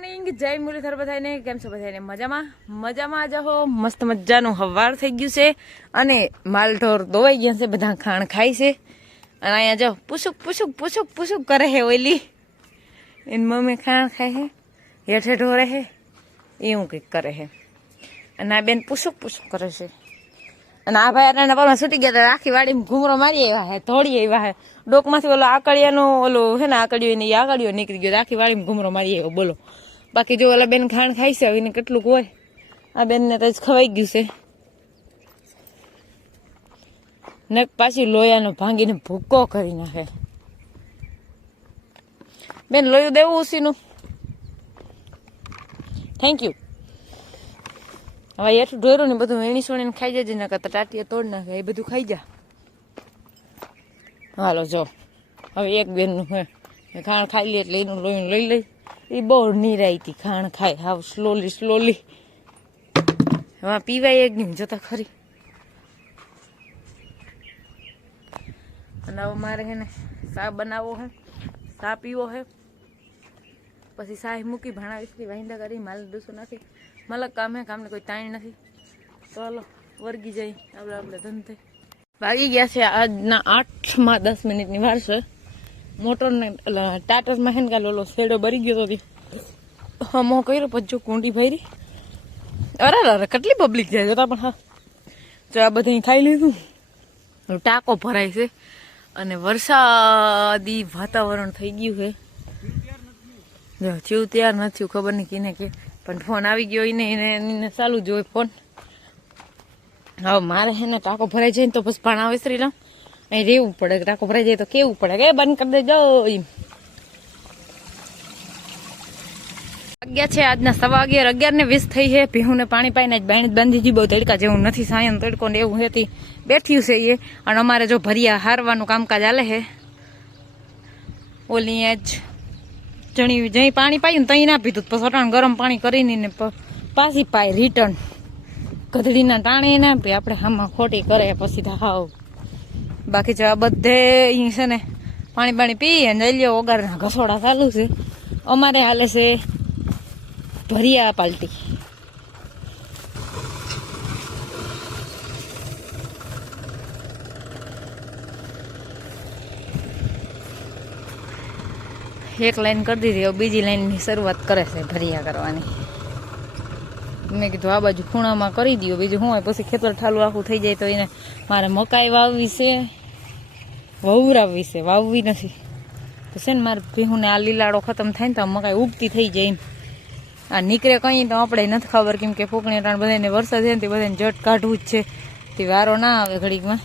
Morning. જય મુરલીધર બધાને કેમ છો બધાને મજામાં? મજામાં જ હો. મસ્ત મજાનું હવાર થઈ ગયું છે. અને માલઢોર દોવાઈ ગયા છે. બધા ખાણ ખાય છે. અને અહીંયા જો પૂછુક પૂછુક પૂછુક પૂછુક કરે હે ઓલી એની મમ્મી ખાણ ખાય હે હેઠે ઢોરે હે એવું કંઈક કરે હે અને આ બેન પૂછુક પૂછુક કરે છે. અને આ ભાઈ અટાણા પરમાં છૂટી ગયા હતા. આખી વાડીમાં ઘૂમરો મારી આવ્યા હે ધોળી આવ્યા હે ડોકમાંથી ઓલો આકડિયાનો ઓલો હે ને, આકડિયો ને આકડિયો નીકળી ગયો. આખી વાડીમાં ઘૂમરો મારી આવ્યો. બોલો. બાકી જો ઓલા બેન ખાણ ખાઈ છે, હવે કેટલું હોય. આ બેનને તો જ ખવાઈ ગયું છે. ને પાછી લોયાનો ભાંગીને ભૂકો કરી નાખે. બેન, લોયું દેવું ઉસીનું? થેન્ક યુ હવે એટલું ઢોરું ને બધું વેણી સોણીને ખાઈ જજે ને કરતા ટાટીએ તોડ નાખે, એ બધું ખાઈ જા. હાલો, જો. હવે એક બેનનું હે. ખાણ ખાઈ લે એટલે એનું લોહીનું લઈ લઈ. એ બહુ નિરાયતી ખાણ ખાય. હાવ સ્લોલી સ્લોલી એમાં પીવાય એક નહીં, જતા ખરી. અને મારે હે ને સા બનાવવો હે સા પીવો હે. પછી સાહી મૂકી ભણાવી વિસરી વાહિંદા કરી, માલ ડૂસો નથી. મલક કામ હે, કામને કોઈ તાણ નથી. ચાલો, વર્ગી જઈ આપણે આપણે ધંધે. વાગી ગયા છે આજના આઠમાં દસ મિનિટની વાર છે. મોટરને ટાટરમાં હે ને કાલે ઓલો શેડો બરી ગયો તો હમો કર્યો, પછી જો કુંડી ભરી. અરે અરે કેટલી પબ્લિક જાય જોતા પણ હા. જો આ બધા ખાઈ લીધું. ટાંકો ભરાય છે. અને વરસાદી વાતાવરણ થઈ ગયું છે. જો, થયું તૈયાર નથી ખબર નહીં કીને કે. પણ ફોન આવી ગયો એને એને એને ચાલુ જ હોય ફોન હવે મારે હે ને ટાંકો ભરાઈ જાય ને તો પછી ભણાવે શ્રી લઉં અહીં રહેવું પડે ટાંકો ભરાઈ જાય તો કેવું પડે? કે બંધ કરી દેજો એમ. વાગ્યા છે, આજના સવા અગિયાર. અગિયાર ને વીસ થઈ છે. ભીહુને પાણી પાઈને જ બાણી બાંધી જી બહુ તડકા જેવું નથી સાયન તડકો ને એવું હતી. બેઠ્યું છે એ. અને અમારે જો ભરિયા હારવાનું કામકાજ હાલે છે. ઓલી જ જણી જઈ પાણી પાયું ને તઈ ના પીધું. પછી અટાણ ગરમ પાણી કરીને ને પાછી પાય રિટર્ન ગધડીના ટાણે ના પી આપણે આમાં ખોટી કરે પછી હાવ. બાકી જો આ બધે અહીં છે ને પાણી પાણી પી અને જઈ લ્યો ઓગારના ઘસોડા ચાલુ છે. અમારે હાલે છે ભરિયા પાલટી. એક લાઈન કરી દીધી, હવે બીજી લાઈનની શરૂઆત કરે છે ભરિયા કરવાની. મેં કીધું, આ બાજુ ખૂણામાં કરી દો બીજું શું હોય? પછી ખેતર ઠાલું આખું થઈ જાય તો એને મારે મકાઈ વાવવી છે. વવરાવવી છે વાવવી નથી. તો છે ને મારે ભીહુને આ લીલાડો ખતમ થાય ને તો મકાઈ ઉગતી થઈ જાય. આ નીકળે કંઈ તો આપણે નથી ખબર કેમ કે ફૂંકણી ટાણ બધાને વરસાદ છે ને તે બધાને જટ કાઢવું જ છે. તે વારો ના આવે ઘડીકમાં.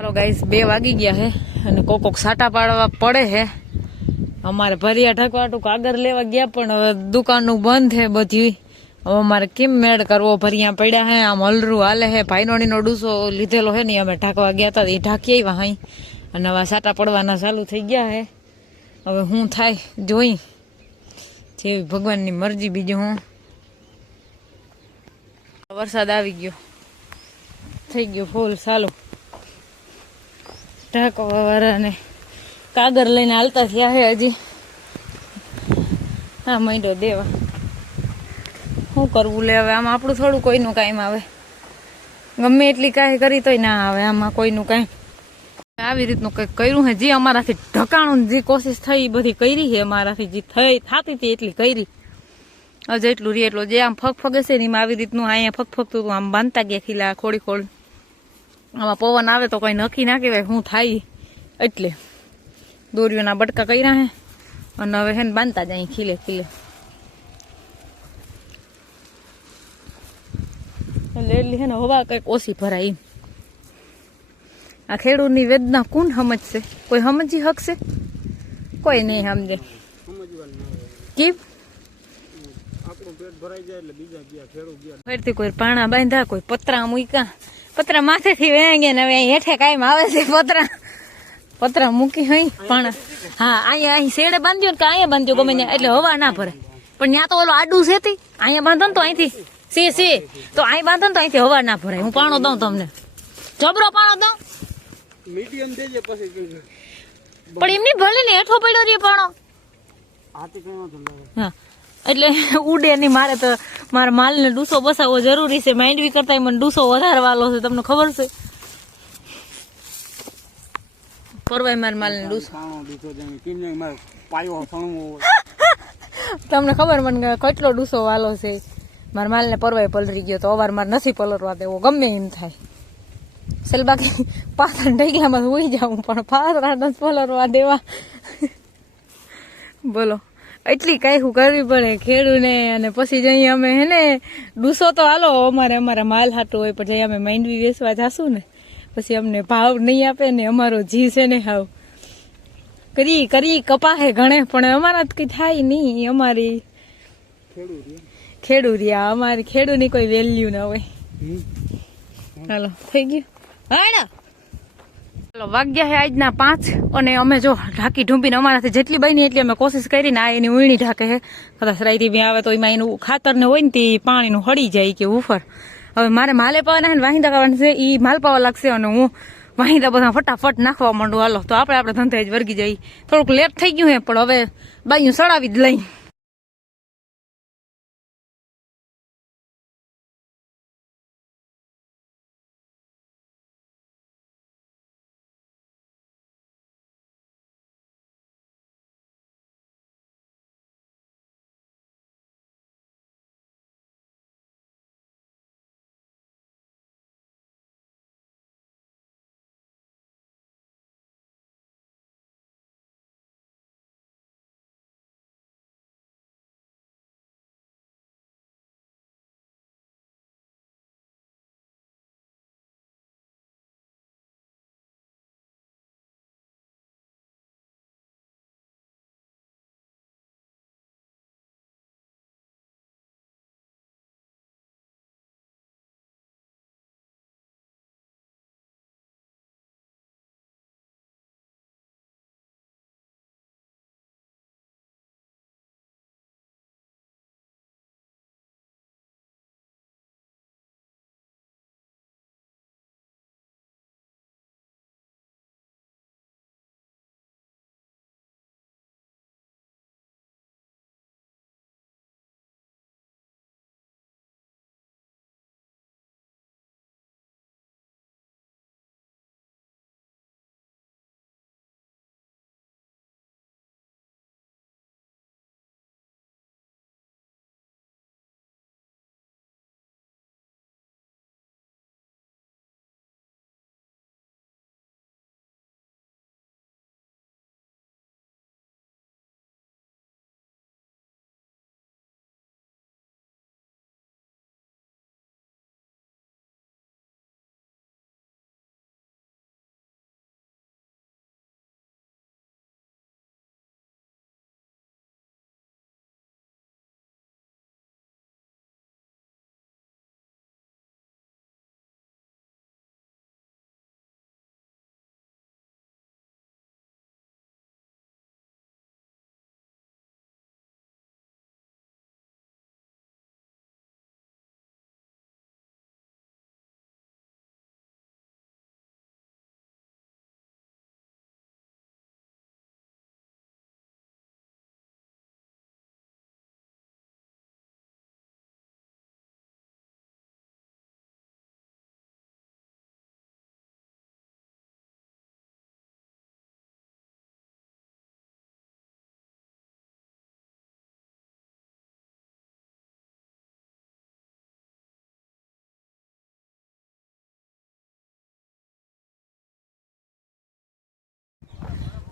હાલો ગાઈસ બે વાગી ગયા છે અને કોક કોક સાટા પાડવા પડે છે અમારે ભરિયા ઢકવાટું કાગર લેવા ગયા પણ હવે દુકાનનું બંધ છે બધી હવે અમારે કેમ મેળ કરવો? ભરિયા પડ્યા હે, આમ હલરું હાલે છે ભાઈનોણીનો ડૂસો લીધેલો છે ને અમે ઢાંકવા ગયા હતા એ ઢાંકી આવ્યા હાઈ. અને હવે સાટા પડવાના ચાલુ થઈ ગયા હે. હવે હું થાય? જોઈ. જેવી ભગવાનની મરજી બીજું હું. વરસાદ આવી ગયો. થઈ ગયો ફૂલ, ચાલુ. ઢાંકવા વાળાને કાગર લઈને હાલતા થયા છે હજી. હા, મંડ્યો દેવા. શું કરવું લે હવે? આમાં આપણું થોડું કોઈનું કાંઈ આવે. ગમે એટલી કાંઈ કરી તોય ના આવે, આમાં કોઈનું કાંઈ. આવી રીતનું કંઈક કર્યું છે. જે અમારાથી ઢકાણું જે કોશિશ થઈ, એ બધી કરી છે અમારાથી. જે થઈ, થતી હતી એટલી કરી. જેટલું રે એટલું. જે આમ ફગ ફગે છે ને, એમાં આવી રીતનું અહીંયા ફગ ફગતું હતું, આમ બાંધતા ગયા ખીલા ખોડી ખોડ આમાં પવન આવે તો કોઈ નક્કી ના કહેવાય શું થાય એટલે દોરીઓના બટકા કર્યા હે અને હવે હે ને બાંધતા જાય ખીલે ખીલે. એટલે એટલી હે ને હવા કંઈક ઓછી ભરાય એમ. આ ખેડૂતની વેદના કોણ સમજશે? કોઈ સમજી શકશે? કોઈ નહીં સમજે. કેમ? ફરીથી કોઈ પાણા બાંધ્યા કોઈ પતરા મૂક્યા પતરા માથેથી વેણ ગયા ને હવે અહીં હેઠે કાયમ આવે છે પતરા. પતરા મૂકી અહીં પણ હા અહીંયા અહીં શેડે બાંધ્યો ને કે અહીંયા બાંધ્યો ગમે ત્યાં એટલે હવા ના ભરે. પણ ત્યાં તો ઓલો આડું છે તી અહીંયા બાંધો ને તો અહીંથી. સી સી તો અહીં બાંધો ને તો અહીંથી હવા ના ભરાય હું પાણો દઉં તમને. જબરો પાણો દઉં. મીડિયમ દેજે પછી પણ એમની ભલે ને હેઠો પડ્યો રે પાણો. હા. એટલે ઉડે નહીં. મારે તો મારા માલને ડૂસો બસાવવો જરૂરી છે. માંડવી કરતા મને ડૂસો વધારે વાલો છે. તમને ખબર છે? પરવાય મારા માલને ડૂસો. તમને ખબર મને કેટલો ડૂસો વાલો છે? મારા માલને પરવાય પલરી ગયો તો અવાર મારે નથી પલરવા દેવો. ગમે એમ થાય. સેલ બાકી પાથર ઢગલામાં હોઈ જાઉં, પણ પાછળ નથી પલરવા દેવા. બોલો. એટલી કાંઈ કરવી પડે ખેડૂને અને પછી જઈ અમે હે ને ડૂસો તો હાલો અમારે અમારા માલ હાટો હોય પણ જઈ અમે માંડવી વેચવા જાશું ને. પછી અમને ભાવ નહીં આપે ને અમારો જી છે ને હાવ. કરી કરી કપાહે ઘણે પણ અમારા જ કઈ થાય નહીં અમારી. ખેડૂરિયા અમારી ખેડૂની કોઈ વેલ્યુ ના હોય. હાલો થઈ ગયું. હા ચાલો વાગ્યા છે આજના પાંચ અને અમે જો ઢાંકી ઢૂંપીને અમારાથી જેટલી બની એટલી અમે કોશિશ કરી ને આ એની ઉણી ઢાકે છે કદાચ રાઈતી બી આવે તો એમાં એનું ખાતર ને હોય ને તે પાણીનું હળી જાય કે ઉફર. હવે મારે માલે પાવાના ને વાહિંદા કરવાના છે એ માલ પાવા લાગશે અને હું વાહિંદા બધા ફટાફટ નાખવા માંડું. હાલો, તો આપણે આપણે ધંધે જ વર્ગી જઈએ. થોડુંક લેટ થઈ ગયું હે, પણ હવે બાયું સડાવી જ લઈ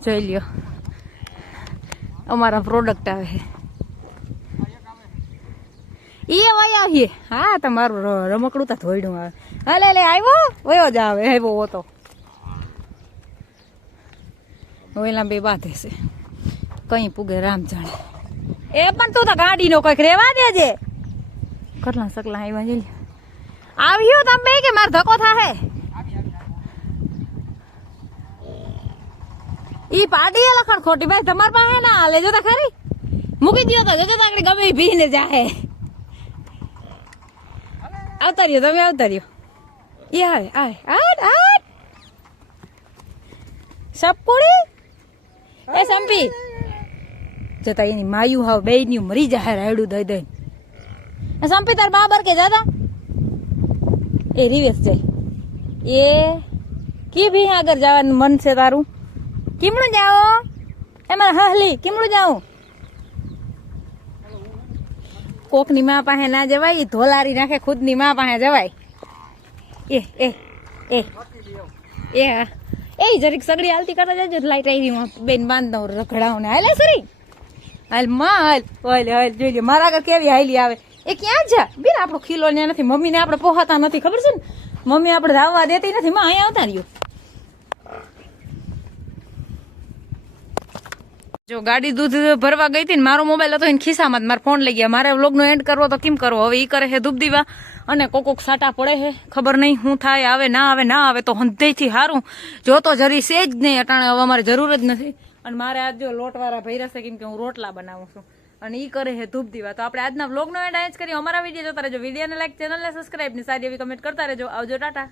જોઈ લ્યો. અમારા પ્રોડક્ટ આવે છે. એ વાય આવીએ હા, તમારું રમકડું તો ધોઈડું આવે. હાલે લે આવ્યો વયો જ આવે આવ્યો હતો ઓલા બે બાંધે છે. કઈ પૂગે રામ જાણે. એ પણ તું તો ગાડીનો કંઈક રેવા દેજે. કરલા સકલા આવ્યા જઈ આવ્યો તમે કે મારે ધક્કો થાહે? ઈ પાડી એ લખણ ખોટી ભાઈ તમાર પાસે ના હાલે તો ખરી. મૂકી દો તો જોજો આગળ ગમે ભી ભીને જાહે આવતા રહ્યો તમે આવતા રહ્યો એ આવે આવે. આટ આટ સપકુડી? એ સંપી. જતા એની માયું હાવ બેયની મરી જાય, રાયડું દઈ દઈ એ સંપી તાર બાબર કે જાતા એ રિવેશ જાય. એ કી ભી આગળ જવાનું મન છે તારું? કેમનું જાઓ. એમાં હહલી કેમનું જાઉં કોકની માં પાસે ના જવાય, એ ધોલારી નાખે ખુદની માં પાસે જવાય. એ એ એ. એ. એ જરીક સગડી હાલતી કરતા જજો લાઈટ આવી માં બેન બાંધ દઉં રખડાવું ને હાલે, સરી. હાલ, માં, હાલ હાલ હાલ, જોઈ લે મારા આગળ કેવી હાલી આવે. એ ક્યાં જા? બેન, આપણો ખીલો ત્યાં નથી. મમ્મીને આપણે પોહાતા નથી. ખબર છે ને? મમ્મી આપણે ધાવવા દેતી નથી. માં, અહીંયા આવતા રહ્યો. જો ગાડી દૂધ ભરવા ગઈ હતી ને મારો મોબાઈલ હતો એને ખિસ્સામાં જ મારો ફોન લઈ ગયા. મારે વ્લોગનો એન્ડ કરવો તો કેમ કરવો? હવે ઈ કરે છે દીવા અને કોકોક કોક સાટા પડે છે. ખબર નહીં શું થાય, આવે, ના આવે ના આવે તો હંધેથી સારું જો તો જરી છે જ નહીં, અટાણે હવે અમારે જરૂર જ નથી. અને મારે આજ જો લોટવાળા ભર્યા છે કેમ કે હું રોટલા બનાવું છું. અને એ કરે છે ધૂપ દીવા. તો આપણે આજના વ્લોગનો એન્ડ આજ કરીએ. અમારા વીડિયો જોતા રહેજો. વિડીયોને લાઈક ચેનલને સબસ્ક્રાઈબ ને સારી એવી કમેન્ટ કરતા રહેજો. આવજો, ટાટા.